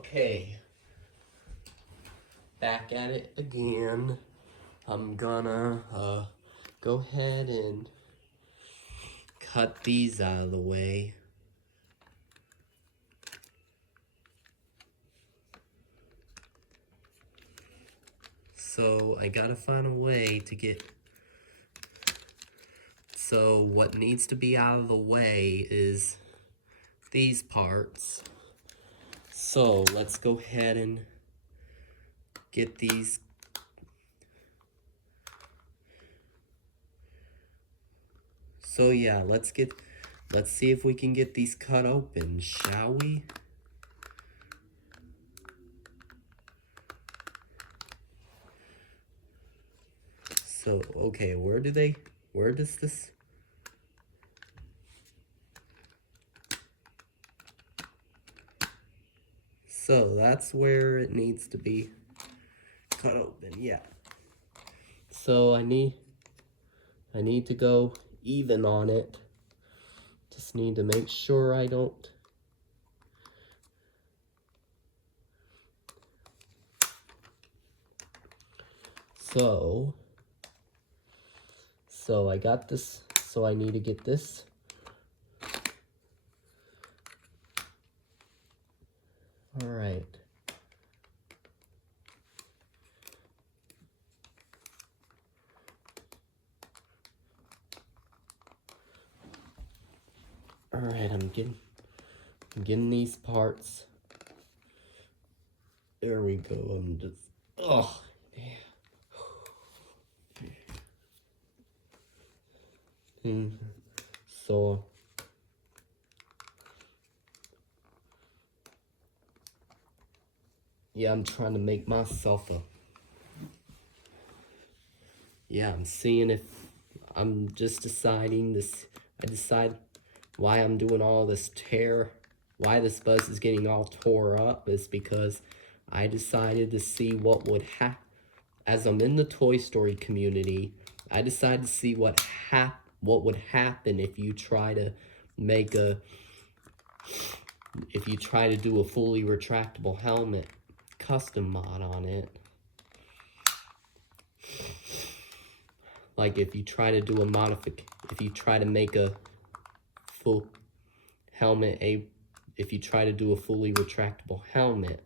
Okay, back at it again. I'm gonna go ahead and cut these out of the way. So I gotta find a way to get, so what needs to be out of the way is these parts. So let's go ahead and get these. So yeah, let's see if we can get these cut open, shall we? So, okay, where does this? So that's where it needs to be cut open, yeah. So I need to go even on it. Just need to make sure I don't. So I got this, so I need to get this. All right. All right, I'm getting these parts. There we go. I'm just, oh, man. So yeah, I'm trying to make myself a, yeah, I'm seeing if, I'm just deciding this, I decide why I'm doing all this why this buzz is getting all tore up is because I decided to see what would happen. As I'm in the Toy Story community, I decided to see what would happen if you try to make if you try to do a fully retractable helmet custom mod on it. Like if you try to do a if you try to make a full helmet, if you try to do a fully retractable helmet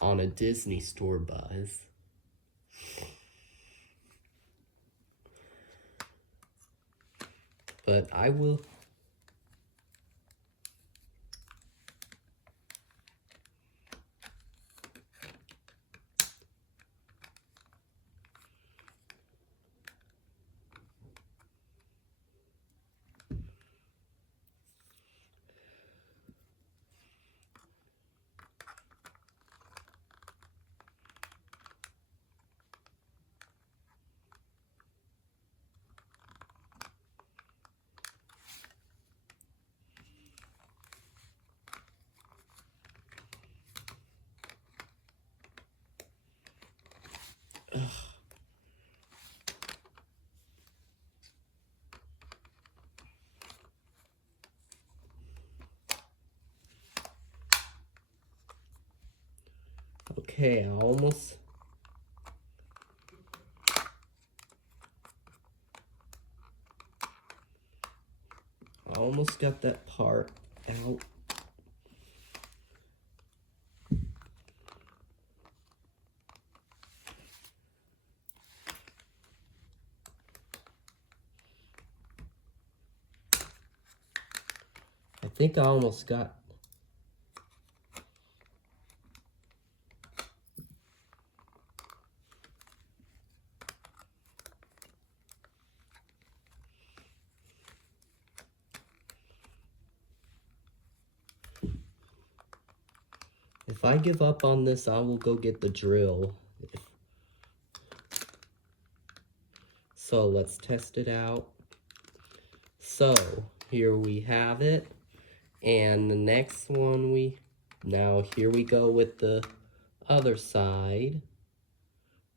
on a Disney Store buzz. But I will. Okay, I almost got that part out. I think I almost got. If I give up on this, I will go get the drill. So let's test it out. So here we have it. And the next one now here we go with the other side.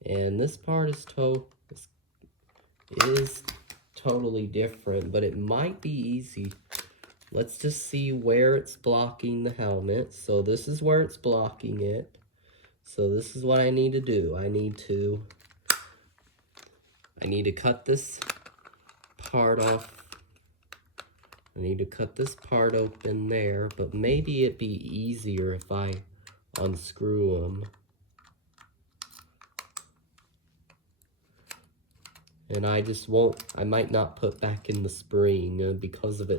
And this part is totally different, but it might be easy let's just see where it's blocking the helmet. So this is where it's blocking it. So this is what I need to do. I need to cut this part off. I need to cut this part open there, but maybe it'd be easier if I unscrew them. And I just won't, I might not put back in the spring because of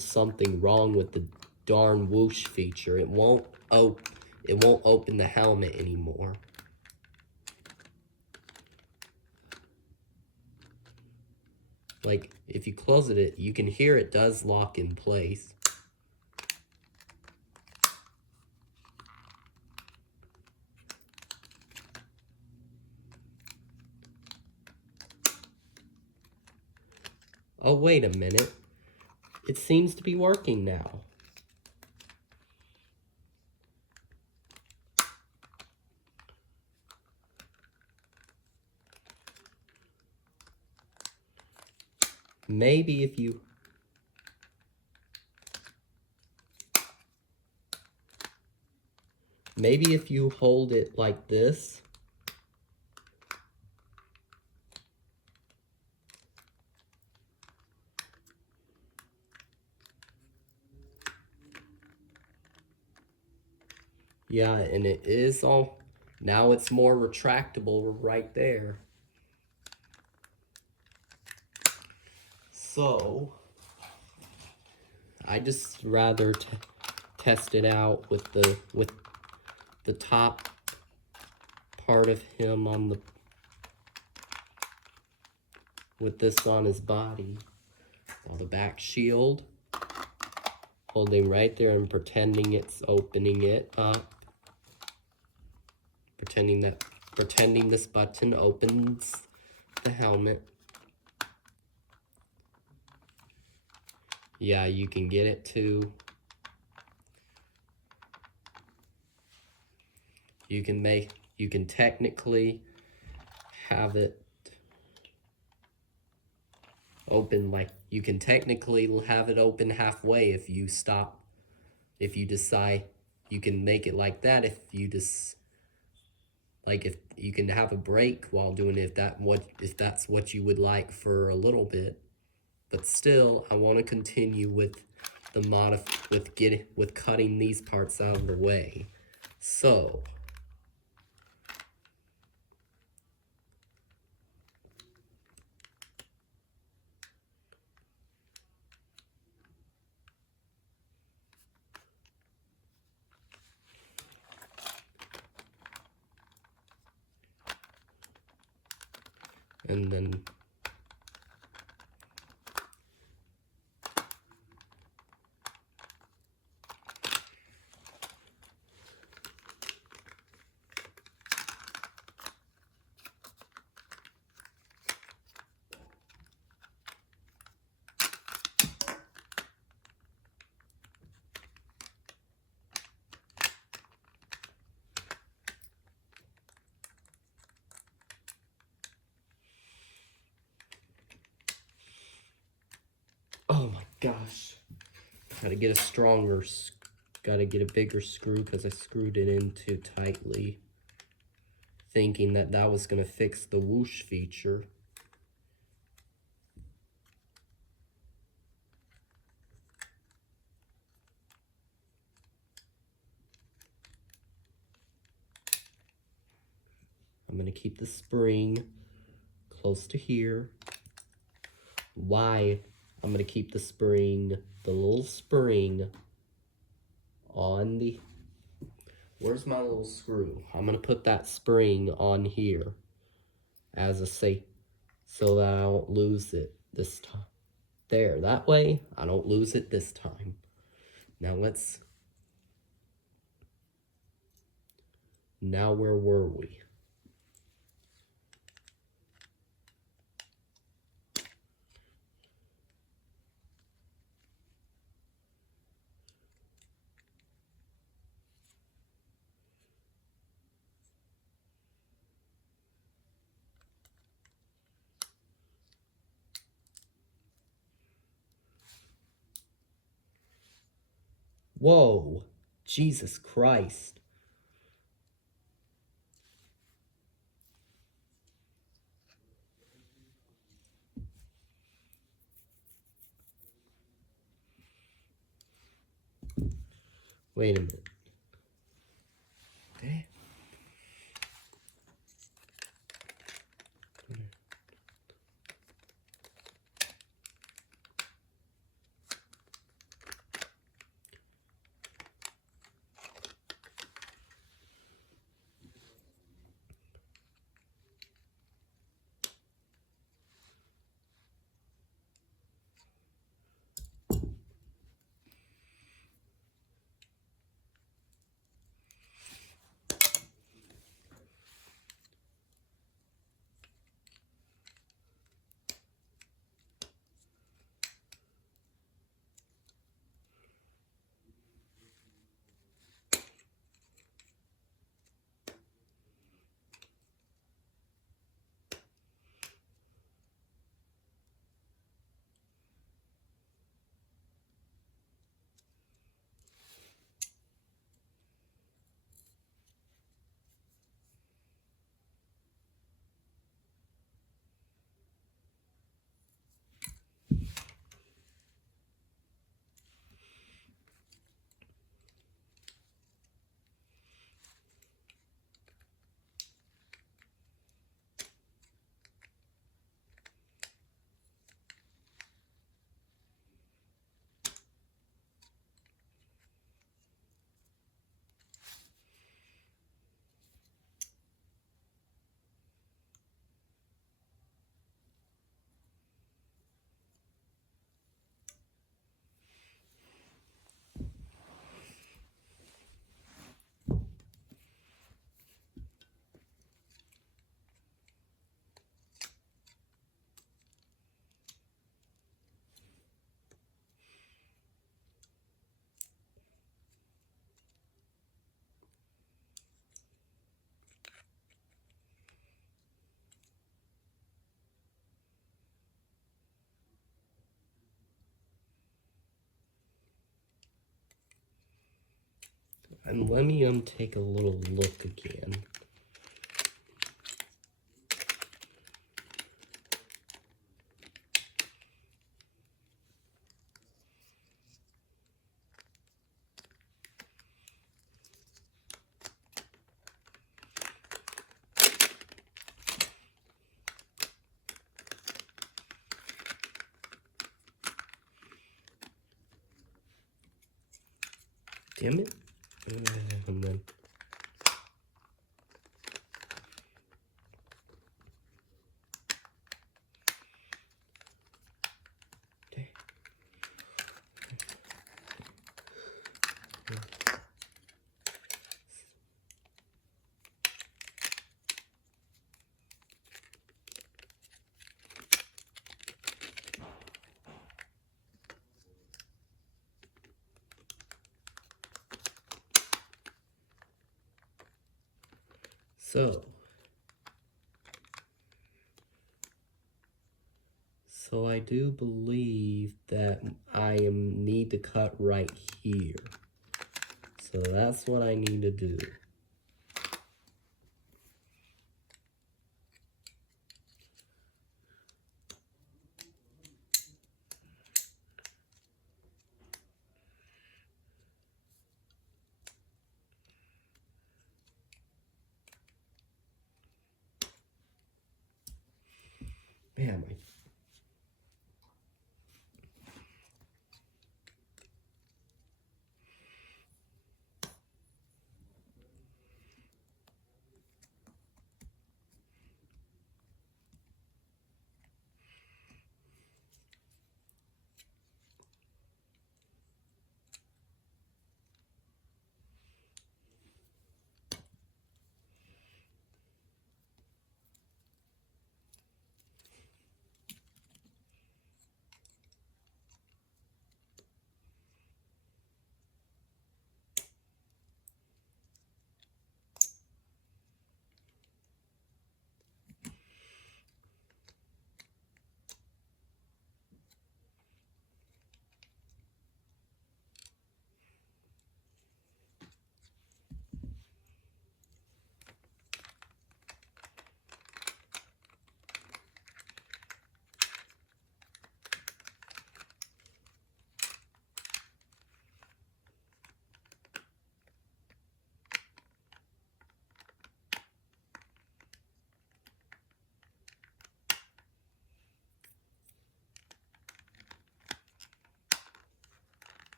something wrong with the darn whoosh feature. It won't open the helmet anymore. Like, if you close it, you can hear it does lock in place. Oh, wait a minute. It seems to be working now. Maybe if you hold it like this, yeah, and it is all, now it's more retractable right there. So, I just rather test it out with the top part of him on with this on his body. While the back shield, holding right there and pretending it's opening it up. Pretending this button opens the helmet. Yeah, you can get it too. You can technically have it open, like, you can technically have it open halfway if you decide. You can make it like that if you just, like, if you can have a break while doing it, if that's what you would like for a little bit. But still, I want to continue with with cutting these parts out of the way. So, and then oh my gosh. Gotta get a bigger screw because I screwed it in too tightly, thinking that was gonna fix the whoosh feature. I'm gonna keep the spring close to here. Why? I'm gonna keep the little spring on the, where's my little screw? I'm gonna put that spring on here as a safe, so that I won't lose it this time. There, that way I don't lose it this time. Now where were we? Whoa, Jesus Christ. Wait a minute. Okay. And let me take a little look again. Damn it. And then okay. So I do believe that I need to cut right here. So that's what I need to do. Man, my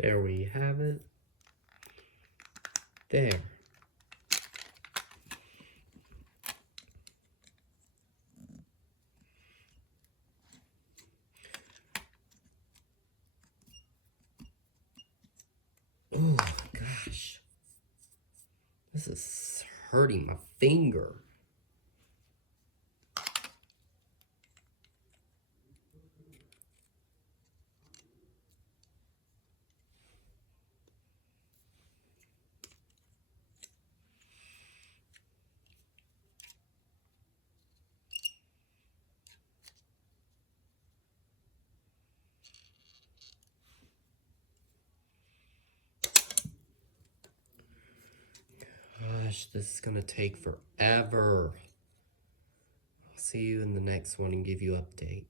There we have it. There. Oh gosh. This is hurting my finger. Gosh, this is gonna take forever. I'll see you in the next one and give you an update.